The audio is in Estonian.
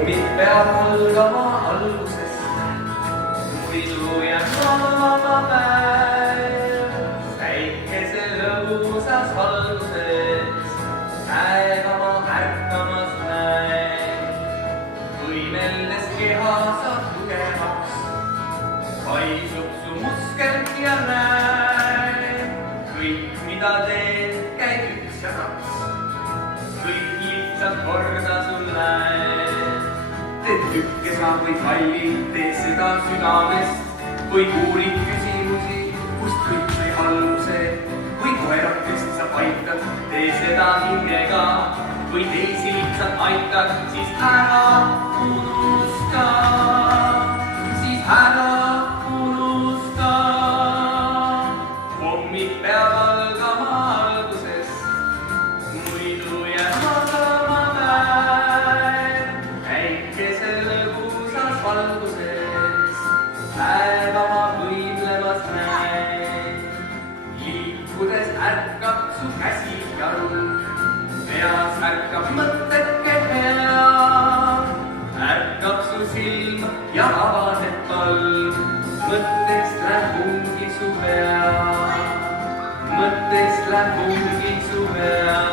hommik peab algama algusest, muidu jääb vaba päev. Päikese lõbusas valguses päevama ärkamas näen, võimeldes keha saab tugevaks, paisub su muskel ja näen. Kõik, mida teed, käib üks ja kaks, kõik lihtsalt korda sul näed. Teed tükke sa või kalli, tee seda südamest, või uurid küsimusi, kust kõik sai alguse, või koerakest sa paikad, tee seda hingega, või teisi lihtsalt aitad, siis ära unusta, siis ära unusta. Hommik peab algama algusest, muidu jääb magama päev. Päikese lõbusas valguses päevama võimlemas näen. Liikudes ärkab su käsi ja rõõm, peas ärkab mõtteke hea. Ärkab su silm ja avaneb palm, mõttest läheb umgi su pea, mõttest läheb umgi su pea.